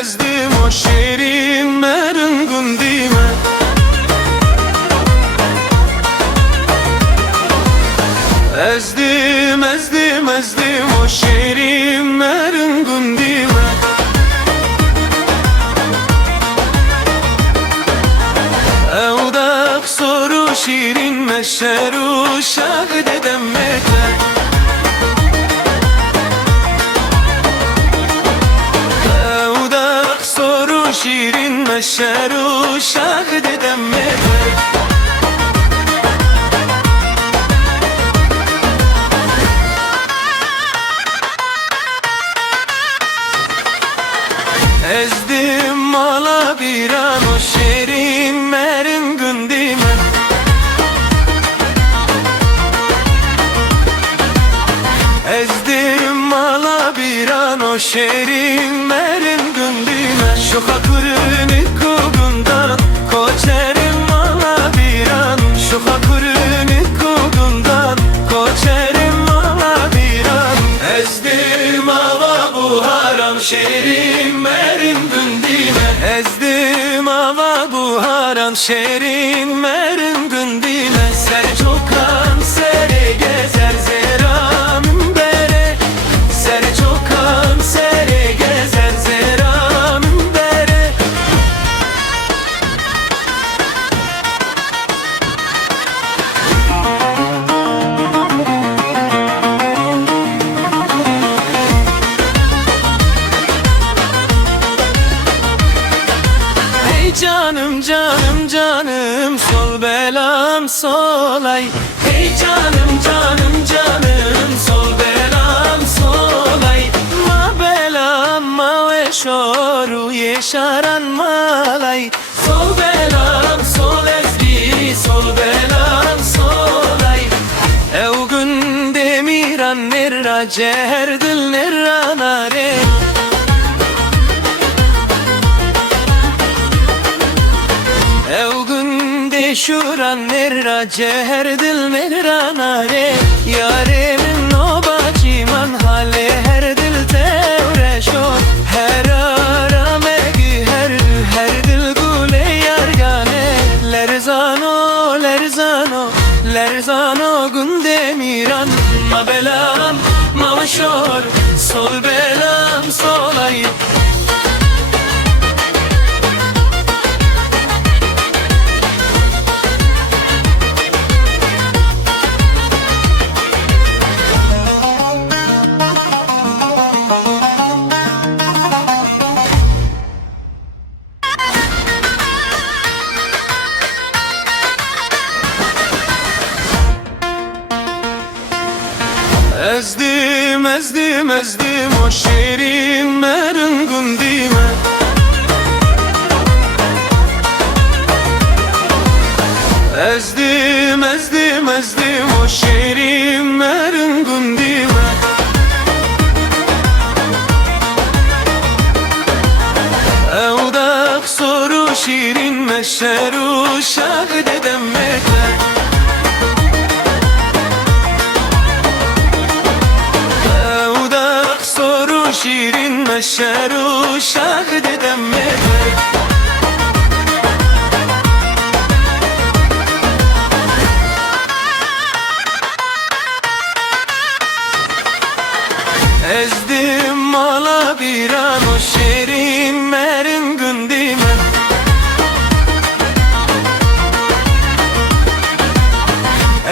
ezdim o şerimlerin gündime. Ezdim ezdim ezdim o şerimlerin gündime. Evdak soru şirin meşeru şahı dedem mekle. Evdak soru şirin meşeru şahı dedem mekle. Ezdim mala bir an o şerimlerin gündime. Ezdim mala bir an o şerimlerin gündime. Şu hakuruni kugundan koçerim mala bir an. Şu hakuruni kugundan koçerim mala bir an. Ezdim mala bu haram şerimlerin gündime. Ezdim ama bu haran şerimlerin gündime. Ser çokan sere gezer zeramın bere. Ser çokan sere gezer zeramın bere. Canım canım canım sol belam solay. Hey canım canım canım sol belam solay. Ma belam ma ve şoru yeşaran malay. Sol belam sol ezdi sol belam solay. Ev gün demiran nerra ceher dil nerra nare. Şuran nerra ceher dil nerra nare. Yaremin o bacıman hale her dil tevreşon. Her ara megi her dil gule yargane. Lerzano lerzano lerzano gündemiran. Ma belam ma şor sol belam solay. Ezdim ezdim ezdim o şerimlerin gündime. Ezdim ezdim ezdim o şerimlerin gündime. Evdak soru şirin meşeru şahı dedem mekle. Şirin meşeru şahı dedem mekle. Ezdim mala bir an o şerimlerin gündime.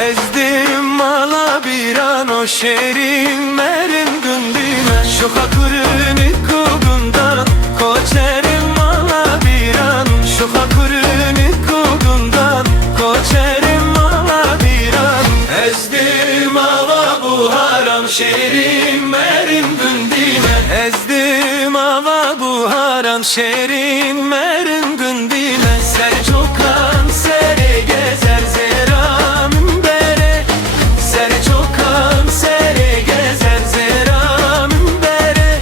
Ezdim mala bir an o şerimlerin gündime. Şu hakuruni kugundan koçerim mala bir an. Şu hakuruni kugundan koçerim mala bir an. Ezdim ama bu haram şerimlerin gündime. Ezdim ama bu haram şerimlerin gündime. Ser çokan sere gezer zeramın bere. Ser çokan sere gezer zeramın bere.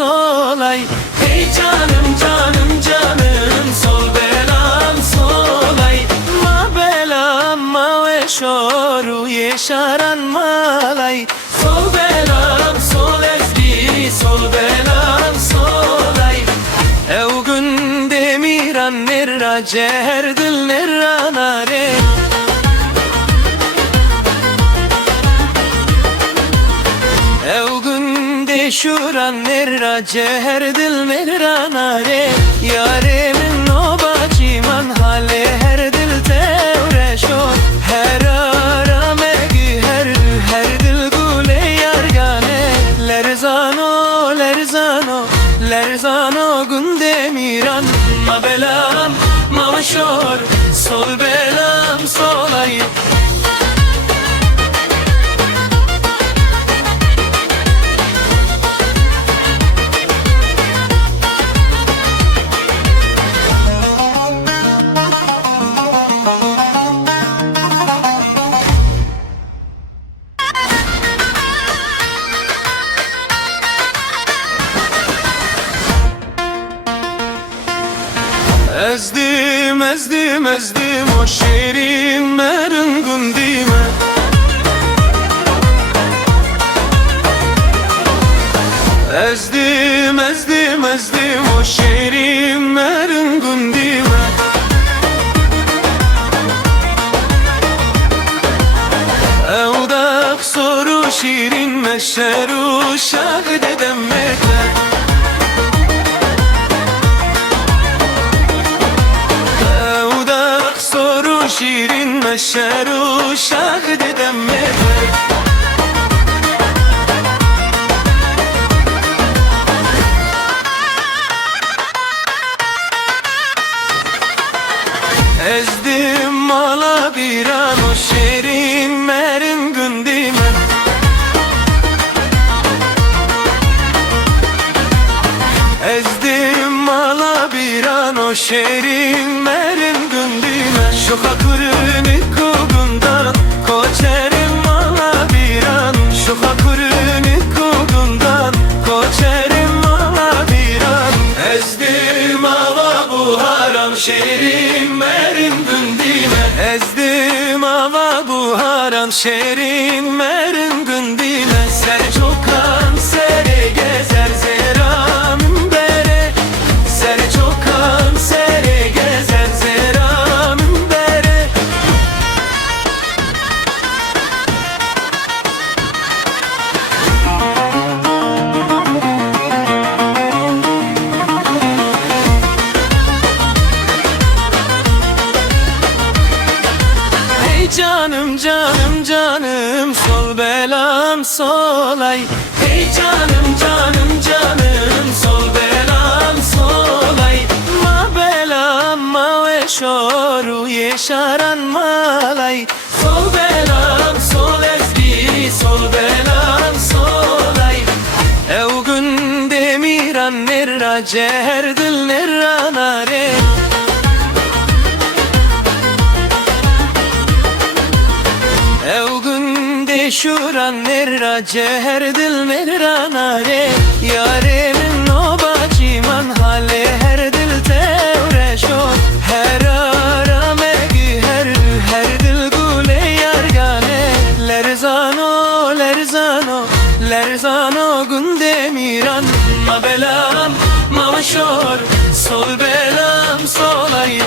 solay. Hey canım canım canım, sol belam solay. Ma belam ma ve şoru yeşaran malay. Sol belam sol ezgi, sol belam solay. Ev gün demiran nerra ceher dil nerra nare. Ev gün deşuran nerra ceher dil nerra nare. Yaremin o bacıman hale her dil tevreşo. Her ara megi her dil gule yargane. Lerzano lerzano lerzano gün demiran. Ma belam ma şor, sol belam solay. Ezdim ezdim ezdim o şerim merin gündime. Ezdim ezdim ezdim o şerim merin gündime. Evdak soru şirin meşeru şahid edemmekle. Şirin meşeru şahid edemmek. Ezdim mala bir an o şirin merin gündime. Ezdim mala bir an o şirin merin gündime. Şu hakuruni kugundan koçerim mala bir an. Şu hakuruni kugundan koçerim mala bir an. Ezdim ava bu haram şerim merin gündime. Ezdim ava bu haram şerim merin gündime. Ser çokan sere gezer zeramın bere. Ser çokan sere gezer zeramın bere. Hey canım canım canım, sol belam solay. Hey canım canım canım, sol belam solay. Ma belam ma ve şoru yeşaran malay. Sol belam sol ezgi, sol belam solay. Ev gün demiran nerra ceher dil nerra nare. Ev gün deşuran nerra ceher dil nerra nare. Yaremin o bacıman hale her dil tevreşo. Her ara megi her dil gule yargane. Lerzano lerzano lerzano gün demiran. Ma belam ma şor, sol belam solay.